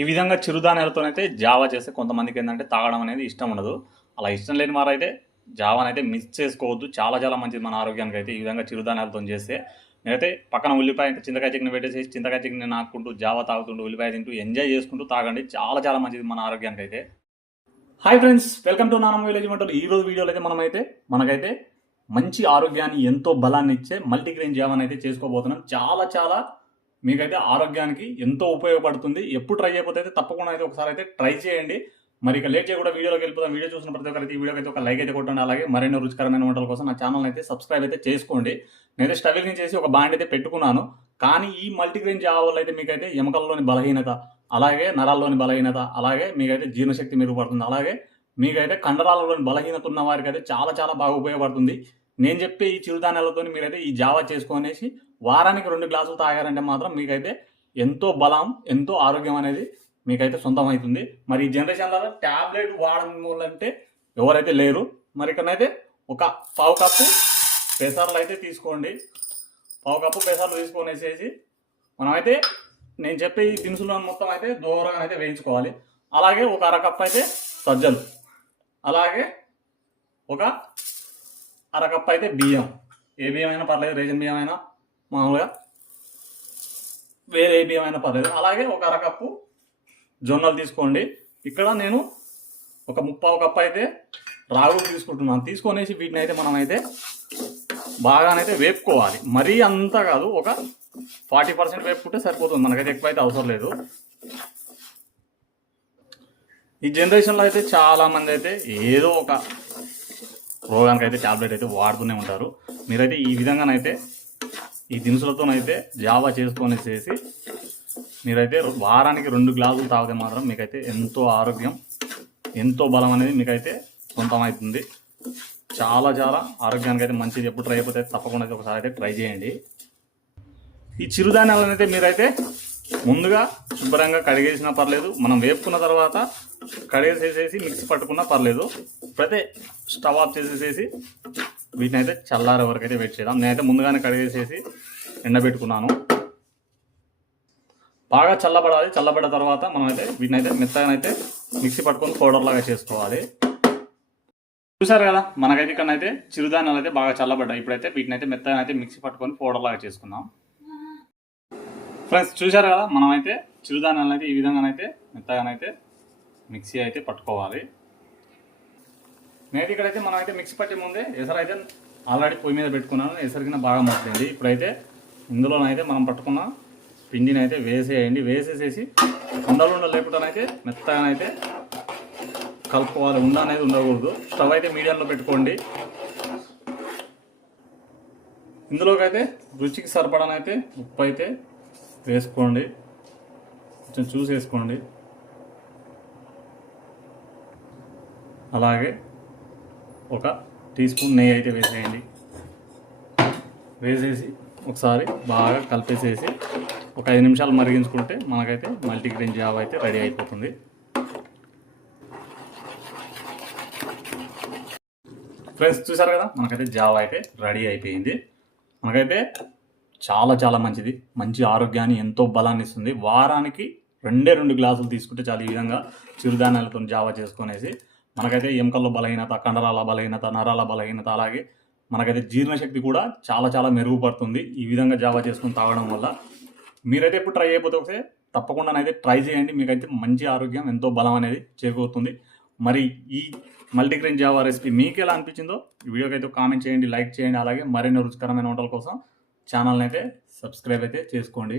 ఈ విధంగా చిరుధాన్యాలతోనైతే జావా చేస్తే కొంతమందికి ఏంటంటే తాగడం అనేది ఇష్టం ఉండదు. అలా ఇష్టం లేని వారైతే జావానైతే మిస్ చేసుకోవద్దు. చాలా చాలా మంచిది మన ఆరోగ్యానికి అయితే ఈ విధంగా చిరుధాన్యాలతో చేస్తే. నేనైతే పక్కన ఉల్లిపాయ చింతకాయ చట్నీ పెట్టేసి చింతకాయ చట్నీ నాకుంటూ జావా తాగుతుంటూ ఉల్లిపాయ తింటూ ఎంజాయ్ చేసుకుంటూ తాగండి. చాలా చాలా మంచిది మన ఆరోగ్యానికి అయితే. హాయ్ ఫ్రెండ్స్, వెల్కమ్ టు నానమ్మ విలేజ్ వంటలు. ఈ రోజు వీడియోలో అయితే మనకైతే మంచి ఆరోగ్యాన్ని ఎంతో బలాన్ని ఇచ్చే మల్టీగ్రెయిన్ జావాని అయితే చేసుకోబోతున్నాం. చాలా చాలా మీకైతే ఆరోగ్యానికి ఎంతో ఉపయోగపడుతుంది. ఎప్పుడు ట్రై చేయకపోతే అయితే తప్పకుండా అయితే ఒకసారి అయితే ట్రై చేయండి. మరి ఇక లేట్ చేయకుండా వీడియోలోకి వెళ్ళిపోతాం. వీడియో చూసిన ప్రతి ఒక్కరికి ఈ వీడియోకి అయితే ఒక లైక్ అయితే కొట్టండి. అలాగే మరిన్ని రుచికరమైన వంటల కోసం నా ఛానల్ అయితే సబ్స్క్రైబ్ అయితే చేసుకోండి. నేనైతే స్టవిలింగ్ చేసి ఒక బాండ్ అయితే పెట్టుకున్నాను. కానీ ఈ మల్టీగ్రెయిన్ జావా వల్ల అయితే మీకైతే ఎముకల్లోని బలహీనత, అలాగే నరాల్లోని బలహీనత, అలాగే మీకైతే జీర్ణశక్తి మెరుగుపడుతుంది. అలాగే మీకైతే కండరాలలోని బలహీనత ఉన్న వారికి అయితే చాలా చాలా బాగా ఉపయోగపడుతుంది. నేను చెప్పే ఈ చిరుధాన్యాలతో మీరైతే ఈ జావా చేసుకొనేసి వారానికి 2 గ్లాసులు తాగారంటే మాత్రం మీకైతే ఎంతో బలం, ఎంతో ఆరోగ్యం అనేది మీకైతే సొంతం అవుతుంది. మరి ఈ జనరేషన్లో ట్యాబ్లెట్ వాడాలంటే ఎవరైతే లేరు. మరి ఇక్కడనైతే ఒక పావు కప్పు పెసర్లు అయితే తీసుకోండి. పావు కప్పు పెసర్లు తీసుకొనేసేసి మనమైతే నేను చెప్పే ఈ దినుసులను మొత్తం అయితే దూరంగా అయితే వేయించుకోవాలి. అలాగే ఒక అరకప్పు అయితే సజ్జలు, అలాగే ఒక అరకప్పు అయితే బియ్యం. ఏ బియ్యం అయినా పర్లేదు, రేషన్ బియ్యం అయినా మామూలుగా వేరే ఏ బియ్యం అయినా పర్లేదు. అలాగే ఒక అరకప్పు జొన్నలు తీసుకోండి. ఇక్కడ నేను ఒక 3/4 కప్పు అయితే రాగులు తీసుకుంటున్నాను. తీసుకొనేసి వీటిని అయితే మనం అయితే బాగానైతే వేపుకోవాలి. మరీ అంతా కాదు, ఒక 40% వేపుకుంటే సరిపోతుంది. మనకైతే ఎక్కువ అయితే అవసరం లేదు. ఈ జనరేషన్లో అయితే చాలామంది అయితే ఏదో ఒక రోగానికి అయితే ట్యాబ్లెట్ అయితే వాడుతూనే ఉంటారు. మీరైతే ఈ విధంగానైతే ఈ దినుసులతోనైతే జావా చేసుకొనేసేసి మీరైతే వారానికి 2 గ్లాసులు తాగితే మాత్రం మీకైతే ఎంతో ఆరోగ్యం, ఎంతో బలం అనేది మీకైతే సొంతమవుతుంది. చాలా చాలా ఆరోగ్యానికి అయితే మంచిది. ఎప్పుడు ట్రై అయిపోతే తప్పకుండా అయితే ఒకసారి అయితే ట్రై చేయండి. ఈ చిరుధాన్యాలను అయితే మీరైతే ముందుగా శుభ్రంగా కడిగేసినా పర్లేదు, మనం వేపుకున్న తర్వాత కడిగేసేసి మిక్సీ పట్టుకున్నా పర్లేదు. ఇప్పుడైతే స్టవ్ ఆఫ్ చేసేసేసి వీటిని అయితే చల్లారే వరకు అయితే వెయిట్ చేద్దాం. నేనైతే ముందుగానే కడిగేసేసి ఎండబెట్టుకున్నాను. బాగా చల్లబడాలి. చల్లబడ్డ తర్వాత మనమైతే వీటిని అయితే మెత్తగానైతే మిక్సీ పట్టుకొని పౌడర్ లాగా చేసుకోవాలి. చూసారు కదా, మనకైతే ఇక్కడనైతే చిరుధాన్యాలు అయితే బాగా చల్లబడ్డాయి. ఇప్పుడైతే వీటిని అయితే మెత్తగా అయితే మిక్సీ పట్టుకొని పౌడర్ లాగా చేసుకుందాం. ఫ్రెండ్స్ చూసారు కదా, మనమైతే చిరుధాన్యాలు అయితే ఈ విధంగానైతే మెత్తగానైతే మిక్సీ అయితే పట్టుకోవాలి. నేటి ఇక్కడైతే మనం అయితే మిక్సీ పట్టే ముందే ఎసరు అయితే ఆల్రెడీ పొయ్యి మీద పెట్టుకున్నాను. ఎసరికిన బాగా మోస్తుంది. ఇప్పుడైతే ఇందులోనైతే మనం పట్టుకున్న పిండిని అయితే వేసేయండి. వేసేసేసి ఉండలు లేకుండానైతే మెత్తగానైతే కలుపుకోవాలి. ఉండ అనేది ఉండకూడదు. స్టవ్ అయితే మీడియంలో పెట్టుకోండి. ఇందులోకి అయితే రుచికి సరిపడానైతే ఉప్పు అయితే వేసుకోండి. కొంచెం చూసి వేసుకోండి. అలాగే ఒక టీ స్పూన్ నెయ్యి అయితే వేసేయండి. వేసేసి ఒకసారి బాగా కలిపేసేసి ఒక 5 నిమిషాలు మరిగించుకుంటే మనకైతే మల్టీగ్రెయిన్ జావా అయితే రెడీ అయిపోతుంది. ఫ్రెండ్స్ చూసారు కదా, మనకైతే జావా అయితే రెడీ అయిపోయింది. మనకైతే చాలా చాలా మంచిది. మంచి ఆరోగ్యాన్ని, ఎంతో బలాన్ని ఇస్తుంది. వారానికి 2 గ్లాసులు తీసుకుంటే చాలా ఈ విధంగా చిరుధాన్యాలతో జావా చేసుకునేసి మనకైతే ఎముకల్లో బలహీనత, కండరాల బలహీనత, నరాల బలహీనత, అలాగే మనకైతే జీర్ణశక్తి కూడా చాలా చాలా మెరుగుపడుతుంది ఈ విధంగా జావా చేసుకుని తాగడం వల్ల. మీరైతే ఎప్పుడు ట్రై అయిపోతే ఒకసారి తప్పకుండా అయితే ట్రై చేయండి. మీకైతే మంచి ఆరోగ్యం, ఎంతో బలం అనేది చేకూరుతుంది. మరి ఈ మల్టీగ్రెయిన్ జావా రెసిపీ మీకు ఎలా అనిపించిందో ఈ వీడియోకి అయితే కామెంట్ చేయండి, లైక్ చేయండి. అలాగే మరిన్ని రుచికరమైన వంటల కోసం ఛానల్ని అయితే సబ్స్క్రైబ్ అయితే చేసుకోండి.